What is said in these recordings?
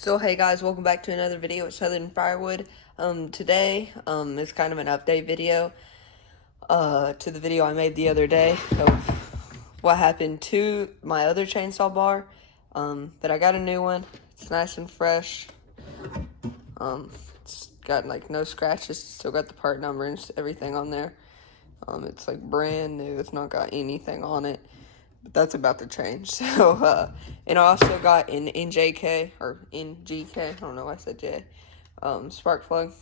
So hey guys, welcome back to another video at Southern Firewood. Today is kind of an update video to the video I made the other day of what happened to my other chainsaw bar. But I got a new one. It's nice and fresh. It's got like no scratches. Still got the part number and everything on there. It's like brand new. It's not got anything on it. But that's about to change. So, and I also got an NJK, or NGK, I don't know why I said J, spark plug.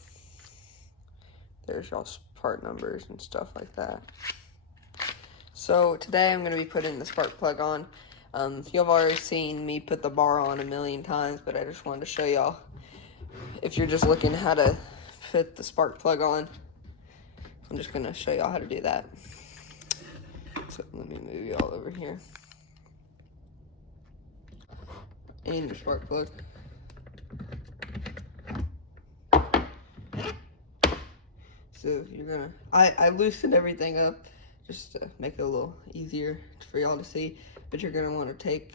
There's y'all's part numbers and stuff like that. So, today I'm going to be putting the spark plug on. You've already seen me put the bar on a million times, but I just wanted to show y'all, if you're just looking how to fit the spark plug on, I'm just going to show y'all how to do that. So let me move y'all over here. And your spark plug. So you're gonna, I loosened everything up just to make it a little easier for y'all to see. But you're gonna want to take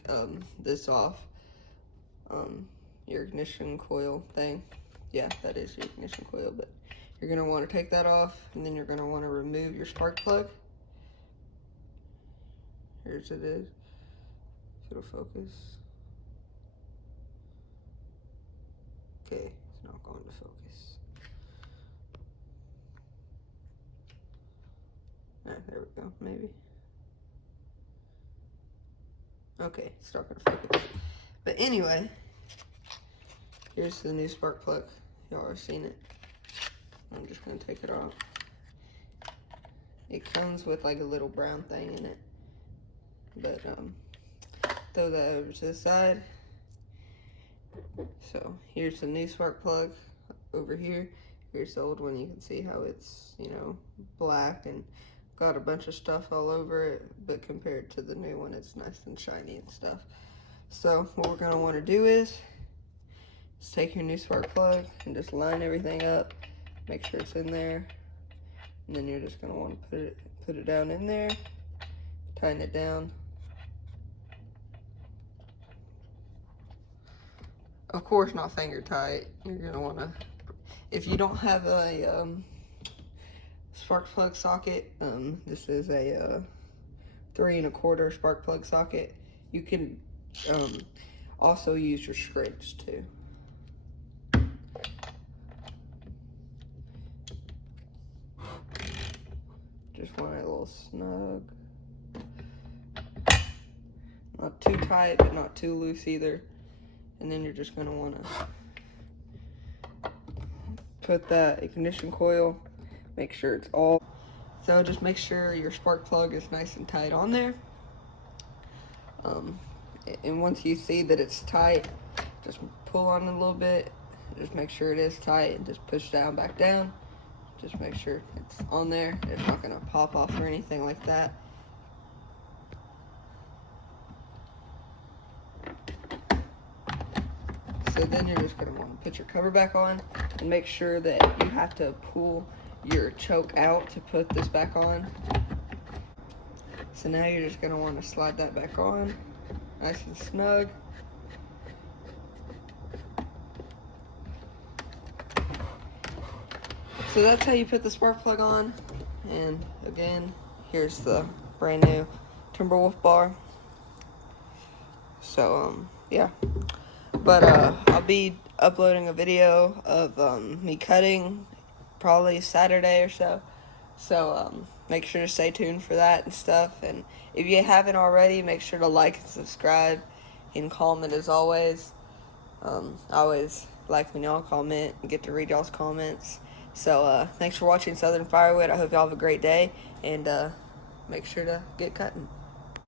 this off, your ignition coil thing. Yeah, that is your ignition coil. But you're gonna want to take that off, and then you're gonna want to remove your spark plug. Here's it is. It'll focus. Okay, it's not going to focus. There we go, maybe. Okay, it's not gonna focus. But anyway, here's the new spark plug. Y'all have seen it. I'm just gonna take it off. It comes with like a little brown thing in it. But throw that over to the side. So here's the new spark plug over here. Here's the old one. You can see how it's, you know, black and got a bunch of stuff all over it, but compared to the new one, it's nice and shiny and stuff. So what we're gonna want to do is take your new spark plug and just line everything up, make sure it's in there, and then you're just gonna want to put it down in there, tighten it down. Of course, not finger tight. You're gonna want to, if you don't have a spark plug socket, this is a 3 1/4 spark plug socket. You can also use your screws too. Just want it a little snug. Not too tight, but not too loose either. And then you're just going to want to put that ignition coil, make sure it's all. So just make sure your spark plug is nice and tight on there. And once you see that it's tight, just pull on it a little bit. Just make sure it is tight and just push down, back down. Just make sure it's on there. It's not going to pop off or anything like that. So then you're just going to want to put your cover back on and make sure that you have to pull your choke out to put this back on. So now you're just going to want to slide that back on, nice and snug. So that's how you put the spark plug on. And again, here's the brand new Timberwolf bar. So yeah. But I'll be uploading a video of me cutting probably Saturday or so. So make sure to stay tuned for that and stuff. And if you haven't already, make sure to like and subscribe and comment as always. I always like when y'all comment and get to read y'all's comments. So thanks for watching Southern Firewood. I hope y'all have a great day, and make sure to get cutting.